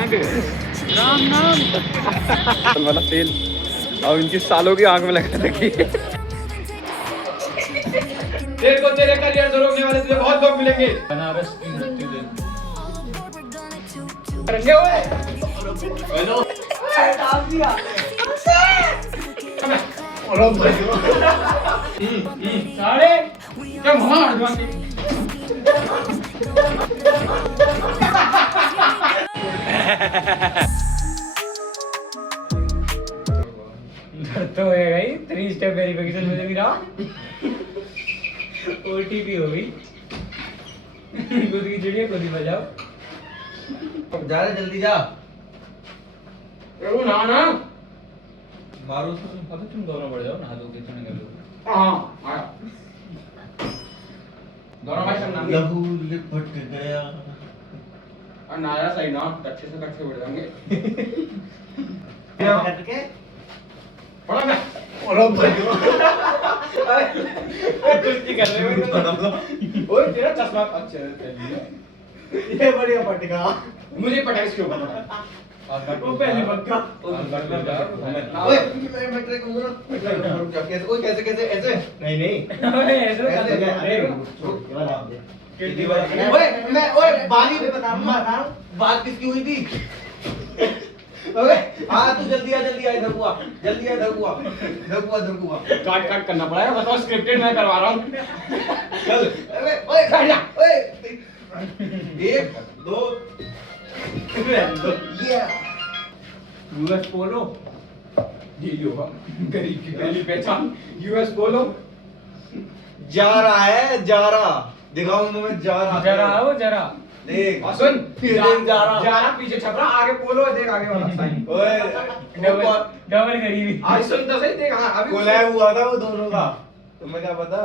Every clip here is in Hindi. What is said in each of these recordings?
राम नाम वाला तेल और इनकी सालों की आंख में लगा रखी है। तेरे को तेरे करियर से रोकने वाले तुझे बहुत लोग मिलेंगे। बनारस की मृत्यु दे करेंगे ओए। हेलो डाल दिया सारे क्या मार दूंगा। तो है भाई 3 स्टेप वेरिफिकेशन में भी रहा। ओटीपी हो गई। खुद की चिड़िया खुद ही बजाओ। जा रे जल्दी जा। ना ना मारो उसको तुम। अबे तुम दोनों बढ़ जाओ नहा दोगे तो नहीं कर लोगे। हाँ आया। दोनों भाई सब नाम लहू लिपट गया। और नाया सही ना अच्छे से कट के बढ़ जाएंगे। कट के पड़ा मैं और भाई कुश्ती कर रहे हो। ओए तेरा चश्मा अच्छा है। ये बढ़िया पटका। मुझे पटाइस क्यों पता वो पहले पक्का ओए मैं ट्राई करूंगा ना। रुक जा। कैसे ओए कैसे कैसे ऐसे नहीं नहीं ओए ऐसे ओए मैं ओए बाली पे बता बात किसकी हुई थी। ओए हां तू जल्दी आ इधर को आ जल्दी आ इधर को आ काट काट करना पड़ेगा बताओ स्क्रिप्टेड मैं करवा रहा हूं। चल ओए खड़ जा ओए 1 2 ये यूएस पोलो ये जो गरीब की पहली पहचान यूएस पोलो जा रहा दिखाऊं तुम्हें जा रहा वो जरा देख सुन जा रहा पीछे छपरा आगे पोलो है, देख आगे वाला साइन ओए डबल गरीबी आज सुन तो सही देख अभी कोलैब हुआ था वो दोनों का तुम्हें क्या पता।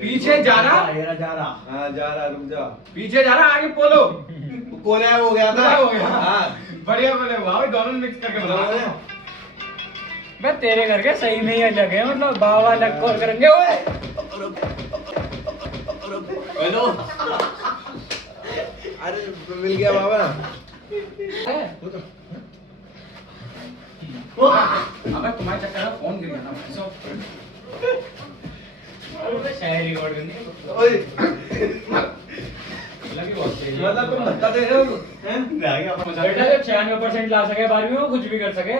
पीछे जा रहा हाँ जा रहा रुक जा पीछे जा रहा आगे पोलो कोलैब हो गया था हो गया हाँ बढ़िया बोले वाह दोनों मिक्स करके बना रहे हैं। बस तेरे घर के सही में ही अलग है मतलब बाबा अलग कॉल करेंगे ओए हेलो अरे मिल गया बाबा अबे तुम्हारे चक्कर में फोन गिर गया ना शायरी रिकॉर्ड करनी ओए लगी बहुत सही मतलब तुम धक्का दे रहे हो हैं बेटा जब 96% ला सके 12वीं में वो कुछ भी कर सके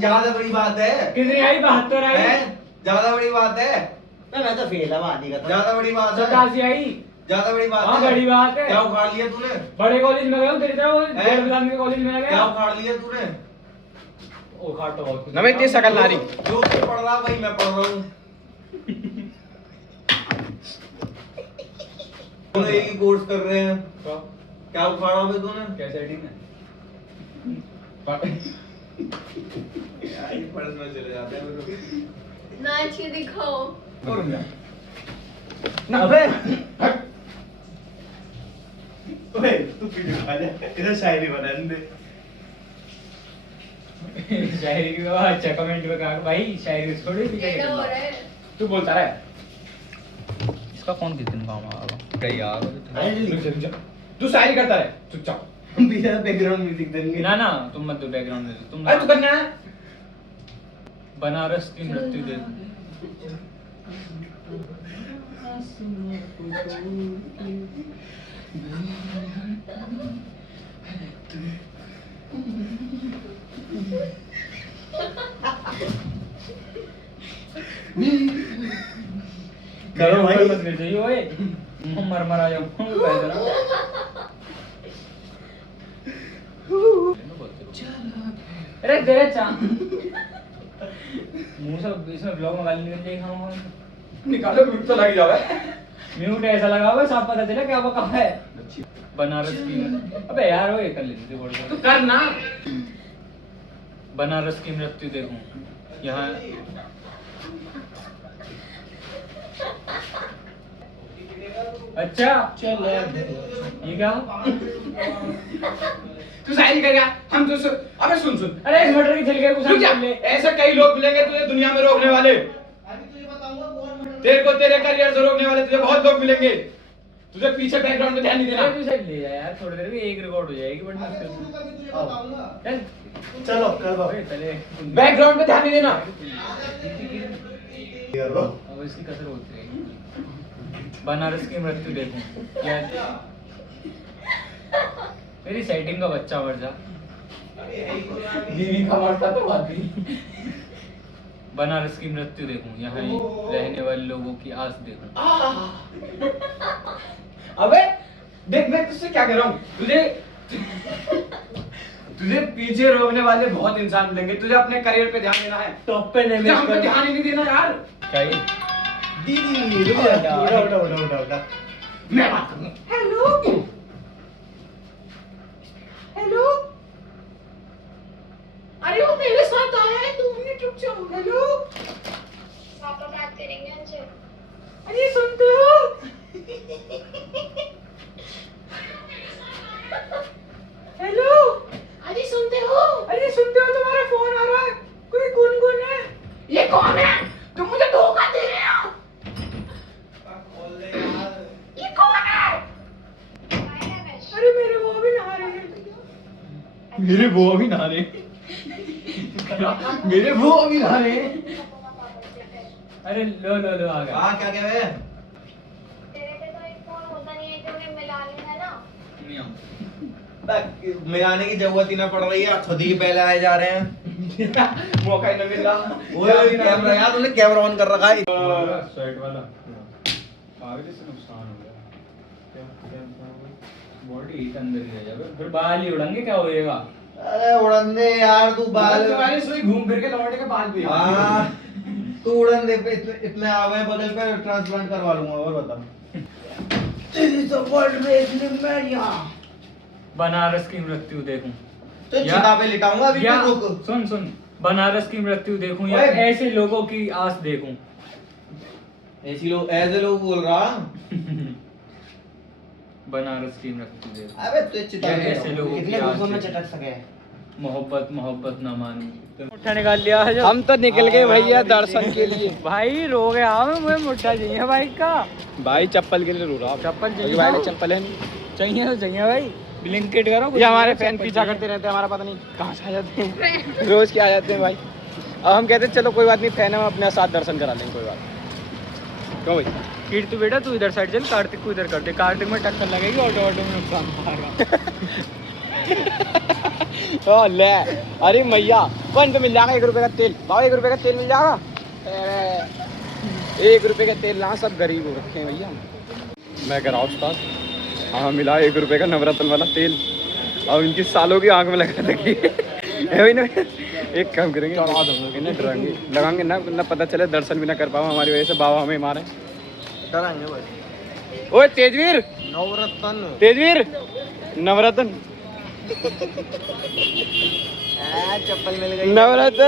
ज्यादा बड़ी बात है कितनी आई 72 आई हैं? ज्यादा बड़ी बात है मैं तो फेल है आदि का तो। ज्यादा बड़ी बात है 87 आई ज्यादा बड़ी बात हाँ है बड़ी बात है क्या उखाड़ लिया तूने बड़े कॉलेज में गया हूँ तेरी तरह वो हैं? डेढ़ बिलान के कॉलेज में क्या गया उखाड़ लिया तूने उखाड़ तो बहुत कुछ नवे तेज सकल नारी जो तू पढ़ रहा वही मैं पढ़ रहा हूँ दोनों एक ही कोर्स कर रहे हैं क्या उखाड़ा बे तूने क्या सेटिंग है यार ये पर्स में चले जाते हैं मेरे को ना अच्छी दिखाओ ना अबे ओए तू वीडियो खा जा इधर शायरी बना दे। शायरी की बात अच्छा कमेंट में कहा भाई शायरी छोड़ दे क्या हो रहा है तू बोलता रहे इसका फोन किस दिन काम आएगा यार फाइनली तू शायरी करता रहे चुपचाप बिना बैकग्राउंड म्यूजिक देंगे ना ना तुम मत दो बैकग्राउंड में तुम अरे तू करना है बनारस की मृत्यु दे करो भाई मत ले जाइए ओए मर मर आ जाऊं अरे तेरे चांद मुंह से इसमें ब्लॉग में गाली निकल जाएगी खाऊंगा निकालो म्यूट तो लग जावे म्यूट ऐसा लगा हुआ है साफ पता चला क्या वो कहाँ है बनारस की अबे यार वो कर लेते थे तू कर ना बनारस की मृत्यु देखूं यहाँ अच्छा चल ये क्या तू शायरी करेगा हम तो अबे सुन सुन अरे इस मटर की छिलके को रुक जा सामने ले ऐसे कई लोग मिलेंगे तुझे दुनिया में रोकने वाले तेरे को तेरे करियर से रोकने वाले तुझे बहुत लोग मिलेंगे तुझे पीछे बैकग्राउंड पे ध्यान नहीं देना। तू साइड ले जा यार, थोड़ी देर में एक रिकॉर्ड हो जाएगी बट अरे शुरू करके तुझे बताऊंगा। चल चलो कर दो अबे पहले बैकग्राउंड पे ध्यान नहीं देना। कर दो अब इसकी कसर होती है। बनारस की मृत्यु देखूं या मेरी सेटिंग का बच्चा मर जा। बीवी का मरता तो बात नहीं। बनारस की मृत्यु देखूं, यहाँ रहने वाले लोगों की आस देखूं। अबे देख मैं तुझसे क्या कह रहा हूँ, तुझे पीछे रोकने वाले बहुत इंसान मिलेंगे, तुझे अपने करियर पे ध्यान देना है। टॉप पे तुझे हम पे ध्यान ही नहीं देना यार। क्या ये? दीदी रुक जा उड़ा मैं बात करूँ। हेलो हेलो, अरे वो मेरे साथ आया है, 2 मिनट रुक जाओ। हेलो पापा बात करेंगे उनसे। अरे सुनते हो? हेलो अरे सुनते हो? अरे सुनते हो, तुम्हारा फोन आ रहा है, कोई गुनगुन है। ये कौन है? तुम मुझे धोखा दे रहे हो। ये कौन है? अरे मेरे वो भी नहा रहे हैं। मेरे वो भी नहा रहे हैं। मेरे वो भी नहा रहे हैं। अरे लो आ गया। हाँ क्या है? तेरे पे तो एक फोन होता नहीं है कि उन्हें मिला लेना ना। मिलाने की जरूरत ही ना पड़ रही है, खुद ही पहले आए जा रहे हैं। मौका ही ना मिल रहा। ओए कैमरा यार, तूने कैमरा ऑन कर रखा है। शर्ट वाला आगे से नुकसान हो गया। बॉडी हीट अंदर ही रह जाएगा, फिर बाल ही उड़ेंगे, क्या होएगा? अरे उड़न दे यार, तू बाल तुम्हारे सोई घूम फिर के लौटे के बाल भी। हाँ तू उड़न दे पे इतने आ गए बगल पे, ट्रांसप्लांट करवा लूंगा। और बता तेरी तो वर्ल्ड में इतनी मैं यहाँ। बनारस की मृत्यु देखूं तो चिता पे लिटाऊंगा अभी। या तो रुक। सुन बनारस की मृत्यु देखूं या ओए। ऐसे लोगों की आस देखूं। ऐसे लोग बोल रहा। बनारस की मृत्यु देखूं, अबे तू चिता या पे ऐसे लोगों की कितने आस गुस्सों में देखूं। चटक सके। मोहब्बत ना मानूं। मुट्ठा निकाल लिया है जो। हम तो निकल गए भैया दर्शन के लिए। भाई रो गया मुझे, मुट्ठा चाहिए बाइक का। भाई चप्पल के लिए रो रहा। चप्पल चाहिए भाई तो? चप्पल है। चाहिए तो चाहिए भाई, ब्लिंकिट करो। ये हमारे फैन पीछा करते रहते हैं, हमारा पता नहीं कहाँ से आ जाते हैं, रोज के आ जाते हैं भाई। अब हम कहते हैं चलो कोई बात नहीं, फैन है, हम अपने साथ दर्शन करा लेंगे, कोई बात। क्यों भाई? कीट तू बेटा तू इधर साइड चल, कार्तिक को इधर कर दे, कार्तिक में टक्कर लगेगी, ऑटो में नुकसान ओ ले, अरे मैया वन पे मिल जाएगा 1 रुपए का तेल। बाबा 1 रुपए का तेल मिल जाएगा। 1 रुपए का तेल ना, सब गरीब हो रखे हैं भैया। मैं कह रहा हूँ उस्ताद, हाँ मिला 1 रुपए का नवरत्न वाला तेल। अब इनकी सालों की आंख में लगा देगी। एक काम करेंगे, चढ़ा दूंगे ना, डराएंगे लगाएंगे ना पता चले दर्शन भी ना कर पाओ हमारी वजह से, बाबा हमें मारे। डराएंगे भाई। ओए तेजवीर, नवरत्न तेजवीर नवरत्न, चप्पल मिल गई। नवरत्न।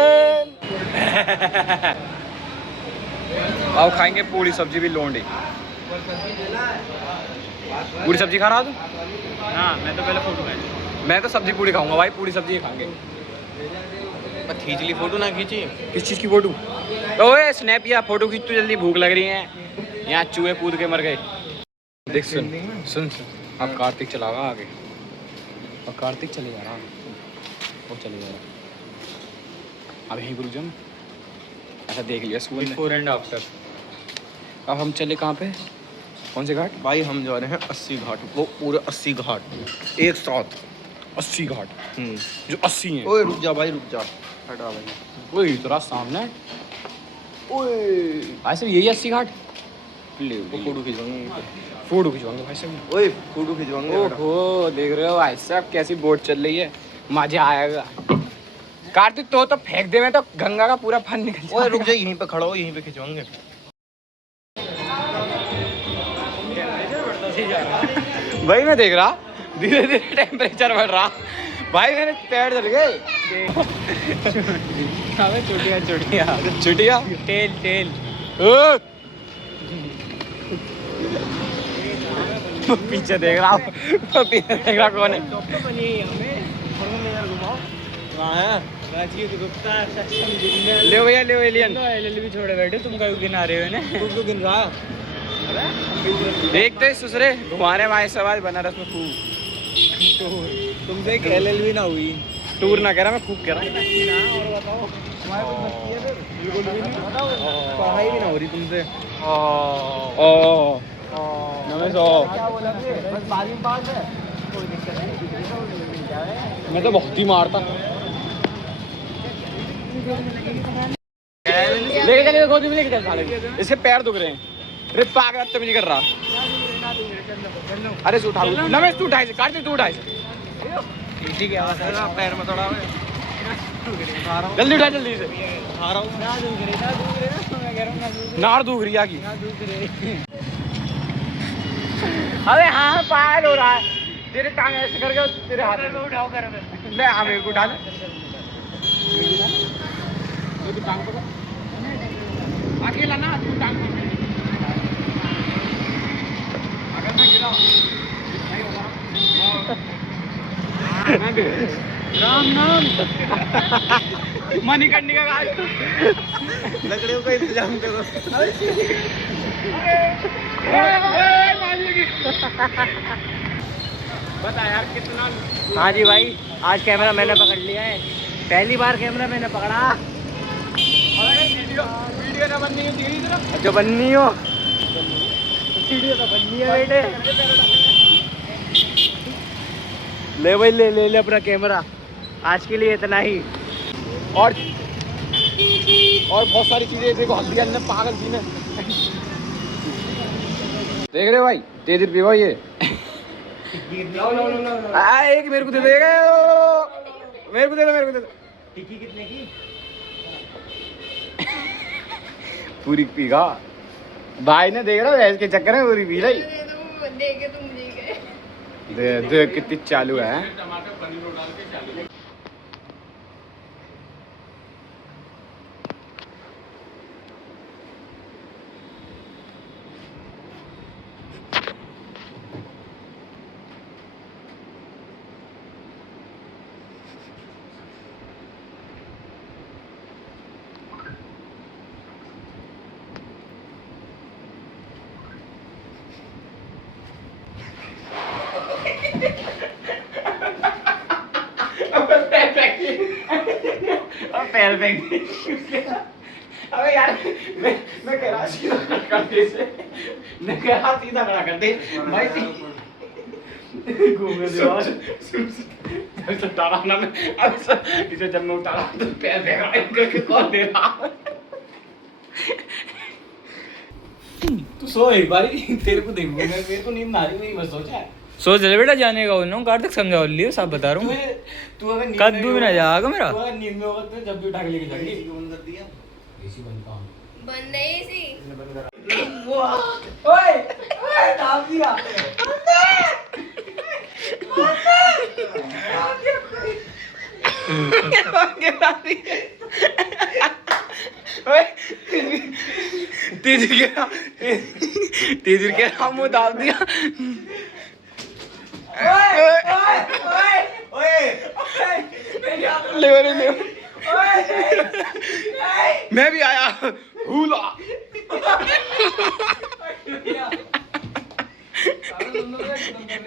आओ खाएंगे पूरी सब्जी भी लोंडी। पूरी सब्जी खा रहा तू? हाँ मैं तो पहले फोटो खींच। मैं तो सब्जी पूरी खाऊंगा भाई, पूरी सब्जी ही खाएंगे। खींच ली फोटो ना खींची। किस चीज़ की फोटो? ओए स्नैप या फोटो खींच, तो जल्दी भूख लग रही है। यहाँ चूहे कूद के मर गए। देख सुन अब कार्तिक चलागा आगे, और कार्तिक चले जा रहा, और चले जा रहा। अब यहीं रुक जाओ, ऐसा देख लिया स्कूल में। Before and after. अब हम चले कहाँ पे, कौन से घाट? भाई हम जा रहे हैं 80 घाट, वो पूरे 80 घाट एक साथ। 80 घाट जो 80 हैं। ओए रुक जा भाई, रुक जा, हटा भाई। वही तो रास्ता सामने। ओए भाई साहब यही 80 घाट। ले फोटो खिंचवाएंगे। फोटो खिंचवाएंगे भाई साहब। ओए फोटो खिंचवाएंगे। ओहो देख रहे हो भाई साहब कैसी बोट चल रही है, मजा आएगा। कार्तिक तो फेंक दे, मैं तो गंगा का पूरा फन निकल। ओए रुक जा, यहीं पे खड़ा हो, यहीं पे खिंचवाएंगे। भाई मैं देख रहा धीरे धीरे टेम्परेचर बढ़ रहा भाई, मेरे पैर जल गए। चुटिया छुटिया तेल पीछे देख रहा हूँ, पीछे देख रहा कौन है? ले भैया ले एलियन। भी छोड़े बैठे, तुम कहीं गिना रहे हो ना? तू क्यों गिन रहा? देखते सुसरे घुमाने में आए सवाज बनारस में खूब तुमसे एक LLB ना हुई। टूर ना कह रहा मैं खूब कह रहा पढ़ाई भी ना हो रही तुमसे। मैं तो बहुत ही मारता लेके चलिए गोदी में लेके चल साले इसके पैर दुख रहे हैं अरे पागल तब नहीं कर रहा अरे उठा नमेश तू उठाए काट दे तू उठाए इसी की आवाज है पैर में थोड़ा जल्दी उठा जल्दी से आ रहा हूँ। नाड़ दुख रही है की अरे हाँ पागल हो रहा है तेरे टांग ऐसे करके तेरे हाथ में उठाओ कर ले हाँ मेरे को उठा ले तू टांग पकड़ अकेला ना तू टांग पकड़ अगर मैं गिरा नहीं होगा राम नाम मणिकर्णिका का लकड़ियों का इंतजाम करो। बता यार कितना हाँ जी भाई आज कैमरा मैंने पकड़ लिया है पहली बार कैमरा मैंने पकड़ा वीडियो ना बननी है तेरी तरफ जो बननी हो वीडियो तो बननी है बेटे ले भाई ले ले ले अपना कैमरा आज के लिए इतना ही और बहुत सारी चीजें देखो हल्दी ने पागल जी ने देख रहे हो भाई तेज रुपये भाई ये एक मेरे को दे देगा मेरे को दे दो टिक्की कितने की पूरी पीगा भाई ने देख रहा है इसके चक्कर में पूरी पी लाई देखे तुम नहीं गए दे कितनी चालू है पैर फेंक अबे यार मैं कह रहा सीधा खड़ा कर दे इसे मैं कह रहा सीधा खड़ा कर दे भाई घूमने दे और तो तारा ना मैं अब इसे जब मैं उतारा तो पैर फेंक रहा करके कौन दे रहा तू सो एक बारी तेरे को देखूंगा मैं मेरे को नींद आ रही नहीं मैं सोचा है सोच ले बेटा जाने का उन्होंने कार्तिक समझा लियो सब बता रहा हूँ तू अगर नींद कद्दू भी ना जाएगा मेरा तू अगर नींद में होगा तो जब भी उठा के लेके जाएंगे एसी को बंद कर दिया एसी बंद कहां बंद है इसी ओए ओए दाब दिया तेज के मुंह दाब दिया ले मैं भी आया हुला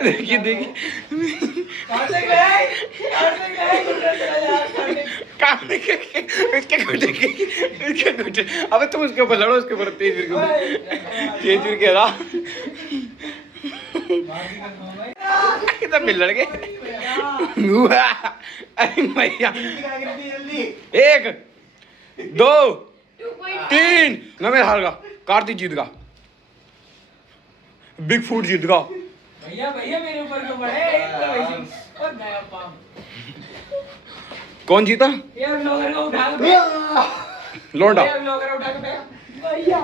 देखिए देखिए इसके घुटे अबे तुम उसके ऊपर लड़ो उसके ऊपर तेज वीर के रहा कितना मिल लड़ गए अरे भैया 1 2 3 ना मैं हार गया कार्तिक जीत गया बिग फूड जीत गया भैया भैया मेरे ऊपर क्यों पड़े और गया पाम कौन जीता ये ब्लॉगर को उठा के लौंडा ये ब्लॉगर उठा के भैया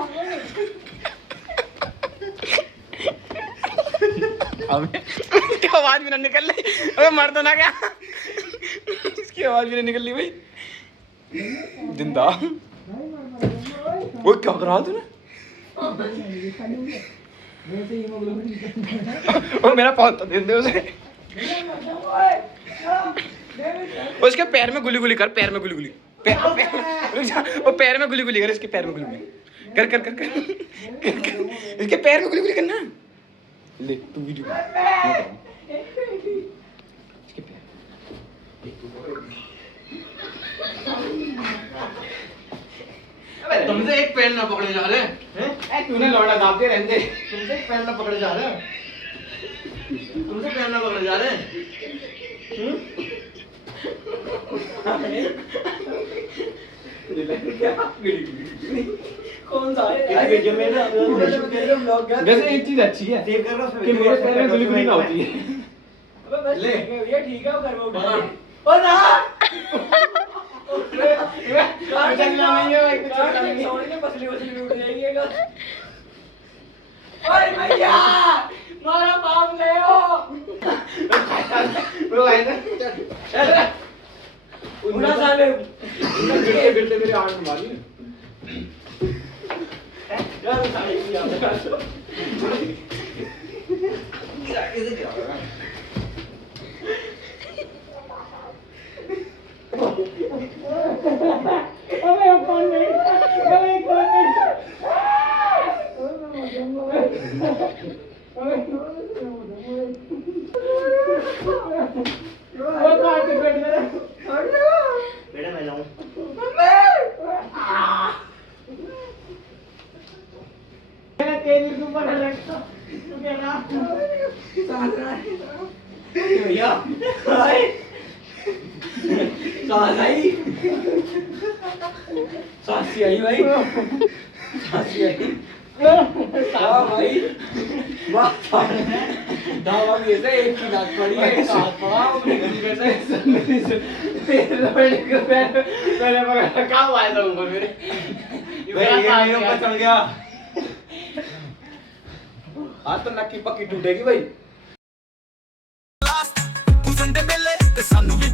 अबे इसकी आवाज भी ना निकल रही अबे मर तो ना क्या इसकी आवाज भी ना निकल रही भाई जिंदा वो क्या कर रहा तूने वो मेरा पाँव तो दे दे उसे उसके पैर में गुली गुली कर पैर में गुली गुली रुक जा वो पैर में गुली गुली कर इसके पैर में गुली गुली कर कर कर कर इसके पैर में गुली गुली करना ले तू वीडियो इसके पैर तुमसे एक पेन ना पकड़े जा रहे हैं तूने लौटा दाबते रहते तुमसे एक पेन ना पकड़े जा रहे हैं तुमसे पेन ना पकड़े जा रहे हैं कौन सा वीडियो में ना वैसे एक चीज अच्छी है सेव कर रहा हूं कि मेरे पैर में गुली गुली ना होती है अबे बस ले। ये ठीक है वो घर में उठा हाँ। ओ ना चलना नहीं है भाई, कुछ चलना नहीं है। छोड़ के पसली वसली उठ जाएगी ये गल। ओए भैया मारा बाप ले हो वो है ना चल उड़ा साले गिरते मेरे आंख में मारी यार साले की यार इसे क्या होगा अबे कौन नहीं अबे कौन नहीं वो काट के बैठ गया बेटा मैं लाऊं मैंने तेल के ऊपर रखा तू क्या ना भैया हाय सांस आई सांस आई भाई सांस आई वाह भाई वाह दावा भी ऐसे एक की नाक पड़ी है एक हाथ पड़ा वो निकल कैसे मैंने पकड़ा कहाँ हुआ है सब ऊपर मेरे भाई ये मेरे ऊपर चढ़ गया आज तो नक्की पक्की टूटेगी भाई संडे मेले ते सानू भी